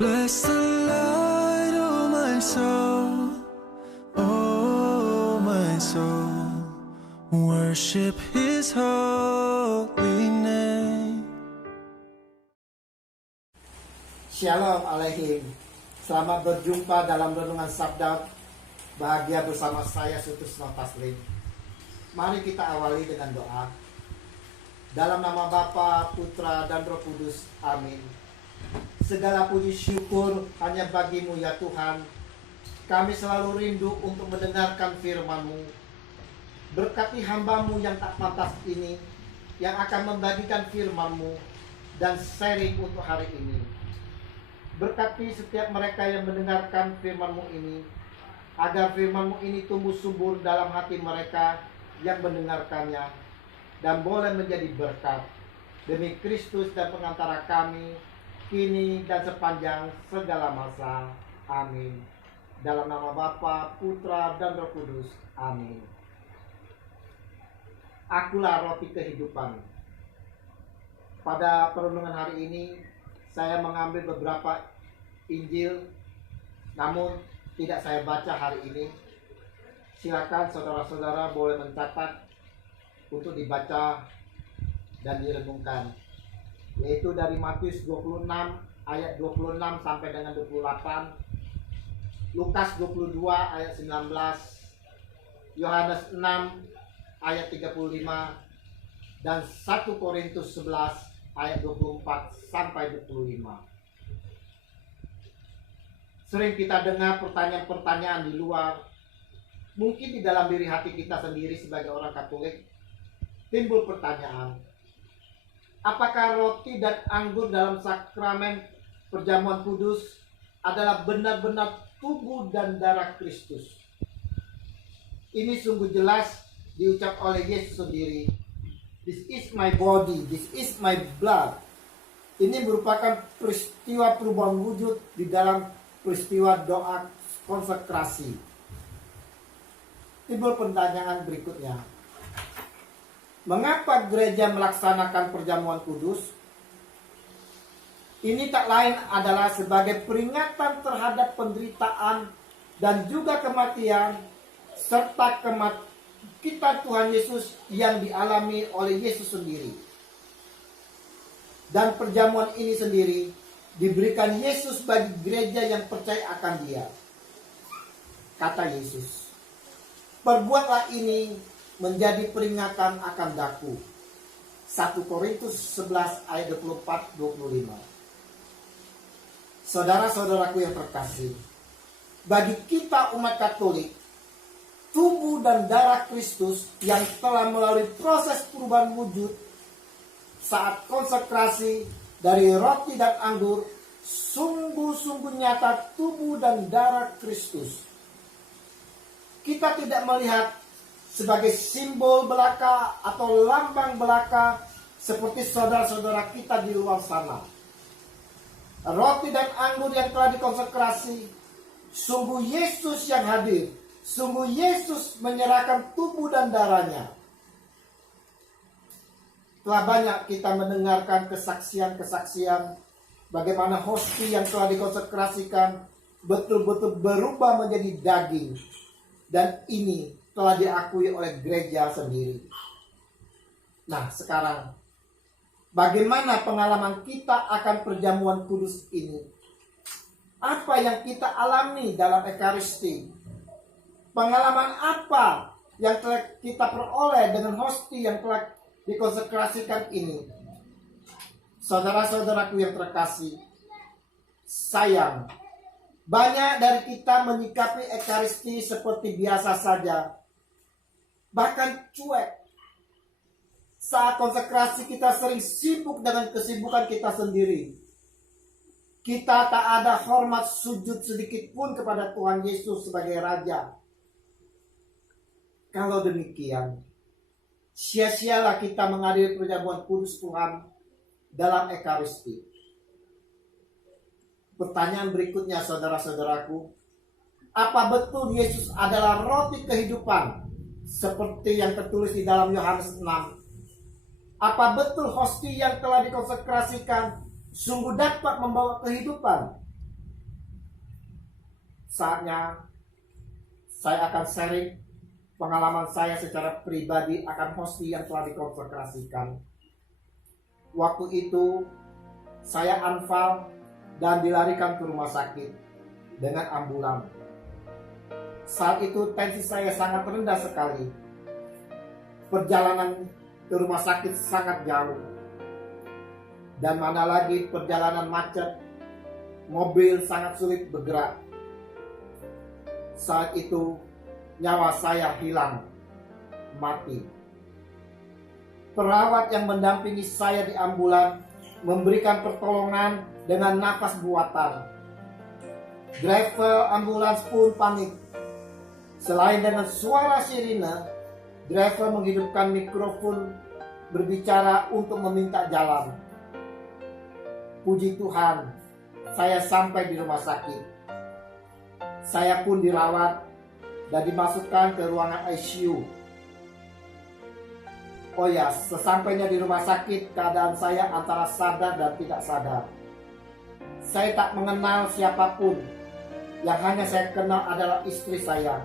Bless the Lord, oh my soul, worship His holy name. Shalom Aleihim. Selamat berjumpa dalam renungan Sabda bahagia bersama saya Sutusno Taslim. Mari kita awali dengan doa. Dalam nama Bapa, Putra, dan Roh Kudus. Amin. Segala puji syukur hanya bagi-Mu ya Tuhan. Kami selalu rindu untuk mendengarkan firman-Mu. Berkati hamba-Mu yang tak pantas ini, yang akan membagikan firman-Mu dan sharing untuk hari ini. Berkati setiap mereka yang mendengarkan firman-Mu ini, agar firman-Mu ini tumbuh subur dalam hati mereka yang mendengarkannya, dan boleh menjadi berkat. Demi Kristus dan pengantara kami, kini dan sepanjang segala masa. Amin. Dalam nama Bapa, Putra, dan Roh Kudus. Amin. Akulah roti kehidupan. Pada perenungan hari ini, saya mengambil beberapa Injil, namun tidak saya baca hari ini. Silakan saudara-saudara boleh mencatat untuk dibaca dan direnungkan, yaitu dari Matius 26 ayat 26 sampai dengan 28, Lukas 22 ayat 19, Yohanes 6 ayat 35, dan 1 Korintus 11 ayat 24 sampai 25. Sering kita dengar pertanyaan-pertanyaan di luar, mungkin di dalam diri hati kita sendiri sebagai orang Katolik timbul pertanyaan, apakah roti dan anggur dalam sakramen perjamuan kudus adalah benar-benar tubuh dan darah Kristus? Ini sungguh jelas diucap oleh Yesus sendiri. This is my body, this is my blood. Ini merupakan peristiwa perubahan wujud di dalam peristiwa doa konsekrasi. Timbul pertanyaan berikutnya, mengapa gereja melaksanakan perjamuan kudus? Ini tak lain adalah sebagai peringatan terhadap penderitaan dan juga kematian serta kebangkitan Tuhan Yesus yang dialami oleh Yesus sendiri. Dan perjamuan ini sendiri diberikan Yesus bagi gereja yang percaya akan Dia. Kata Yesus, perbuatlah ini menjadi peringatan akan daku. 1 Korintus 11 ayat 24-25. Saudara-saudaraku yang terkasih, bagi kita umat Katolik, tubuh dan darah Kristus yang telah melalui proses perubahan wujud saat konsekrasi dari roti dan anggur, sungguh-sungguh nyata tubuh dan darah Kristus. Kita tidak melihat sebagai simbol belaka atau lambang belaka seperti saudara-saudara kita di luar sana. Roti dan anggur yang telah dikonsekrasi, sungguh Yesus yang hadir, sungguh Yesus menyerahkan tubuh dan darahnya. Telah banyak kita mendengarkan kesaksian-kesaksian bagaimana hostia yang telah dikonsekrasikan betul-betul berubah menjadi daging, dan ini telah diakui oleh gereja sendiri. Nah, sekarang bagaimana pengalaman kita akan perjamuan kudus ini? Apa yang kita alami dalam Ekaristi? Pengalaman apa yang telah kita peroleh dengan hostia yang telah dikonsekrasikan ini? Saudara-saudaraku yang terkasih, sayang, banyak dari kita menyikapi Ekaristi seperti biasa saja, bahkan cuek. Saat konsekrasi kita sering sibuk dengan kesibukan kita sendiri. Kita tak ada hormat sujud sedikit pun kepada Tuhan Yesus sebagai Raja. Kalau demikian, sia-sialah kita menghadiri perjamuan kudus Tuhan dalam Ekaristi. Pertanyaan berikutnya, saudara-saudaraku, apa betul Yesus adalah roti kehidupan seperti yang tertulis di dalam Yohanes 6? Apa betul hostia yang telah dikonsekrasikan sungguh dapat membawa kehidupan? saatnya saya akan sharing pengalaman saya secara pribadi akan hosti yang telah dikonsekrasikan. Waktu itu saya anfal dan dilarikan ke rumah sakit dengan ambulan. Saat itu tensi saya sangat rendah sekali. Perjalanan ke rumah sakit sangat jauh. Dan mana lagi perjalanan macet, mobil sangat sulit bergerak. Saat itu nyawa saya hilang, mati. Perawat yang mendampingi saya di ambulan memberikan pertolongan dengan nafas buatan. Driver ambulans pun panik. Selain dengan suara sirine, driver menghidupkan mikrofon berbicara untuk meminta jalan. Puji Tuhan, saya sampai di rumah sakit. Saya pun dirawat dan dimasukkan ke ruangan ICU. Oh ya, sesampainya di rumah sakit, keadaan saya antara sadar dan tidak sadar. Saya tak mengenal siapapun. Yang hanya saya kenal adalah istri saya.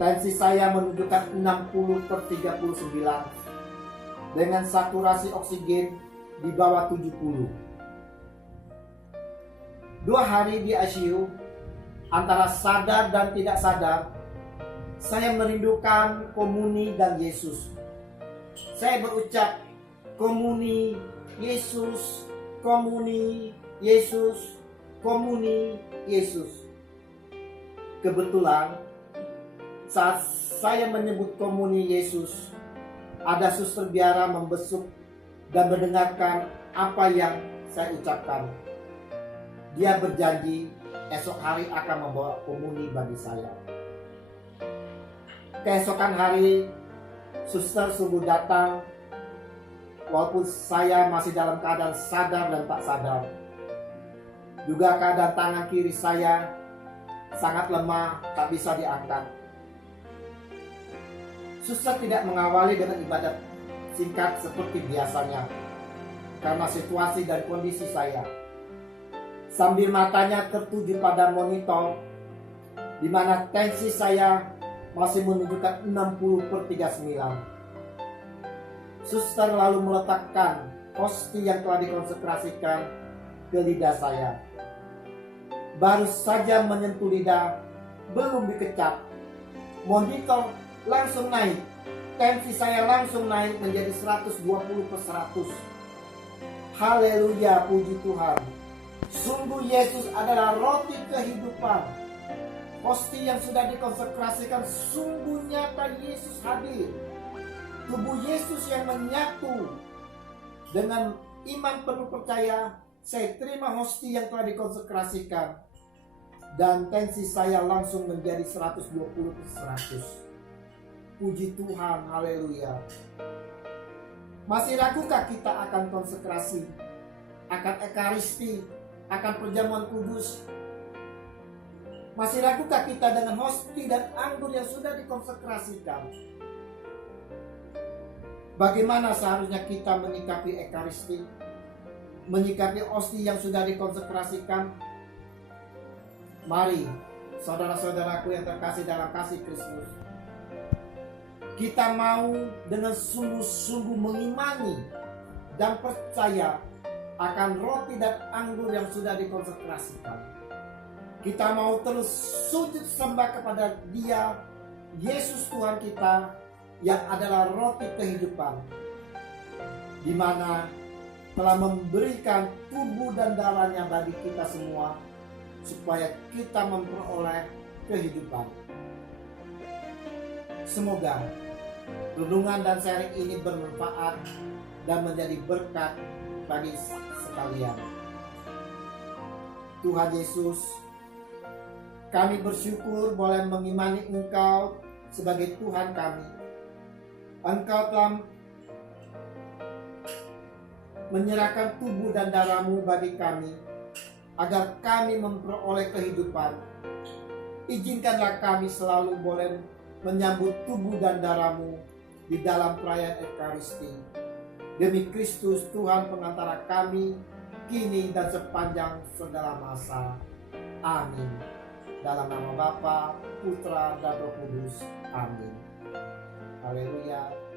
Tensi saya menunjukkan 60/39 dengan saturasi oksigen di bawah 70. 2 hari di ICU, antara sadar dan tidak sadar, saya merindukan komuni dan Yesus. Saya berucap, komuni Yesus, komuni Yesus, komuni Yesus. Kebetulan saat saya menyebut komuni Yesus, ada suster biara membesuk dan mendengarkan apa yang saya ucapkan. Dia berjanji esok hari akan membawa komuni bagi saya. Keesokan hari, suster sungguh datang, walaupun saya masih dalam keadaan sadar dan tak sadar. Juga keadaan tangan kiri saya sangat lemah, tak bisa diangkat. Suster tidak mengawali dengan ibadat singkat seperti biasanya karena situasi dan kondisi saya. Sambil matanya tertuju pada monitor, di mana tensi saya masih menunjukkan 60/39. Suster lalu meletakkan hosti yang telah dikonsekrasikan ke lidah saya. Baru saja menyentuh lidah, belum dikecap, monitor langsung naik. Tensi saya langsung naik menjadi 120/100. Haleluya, puji Tuhan. Sungguh Yesus adalah roti kehidupan. Hosti yang sudah dikonsekrasikan, sungguh nyata Yesus hadir. Tubuh Yesus yang menyatu. Dengan iman penuh percaya, saya terima hosti yang telah dikonsekrasikan. Dan tensi saya langsung menjadi 120/100. Puji Tuhan, haleluya. Masih ragukah kita akan konsekrasi, akan ekaristi, akan perjamuan kudus? Masih ragukah kita dengan hosti dan anggur yang sudah dikonsekrasikan? Bagaimana seharusnya kita menyikapi ekaristi, menyikapi hosti yang sudah dikonsekrasikan? Mari, saudara-saudaraku yang terkasih dalam kasih Kristus, kita mau dengan sungguh-sungguh mengimani dan percaya akan roti dan anggur yang sudah dikonsekrasikan. Kita mau terus sujud sembah kepada Dia, Yesus Tuhan kita, yang adalah roti kehidupan, di mana telah memberikan tubuh dan darahnya bagi kita semua, supaya kita memperoleh kehidupan. Semoga renungan dan sharing ini bermanfaat dan menjadi berkat bagi sekalian. Tuhan Yesus, kami bersyukur boleh mengimani Engkau sebagai Tuhan kami. Engkau telah menyerahkan tubuh dan darah-Mu bagi kami, agar kami memperoleh kehidupan. Izinkanlah kami selalu boleh menyambut tubuh dan darah-Mu di dalam perayaan Ekaristi. Demi Kristus Tuhan pengantara kami, kini dan sepanjang segala masa. Amin. Dalam nama Bapa, Putra, dan Roh Kudus. Amin. Haleluya.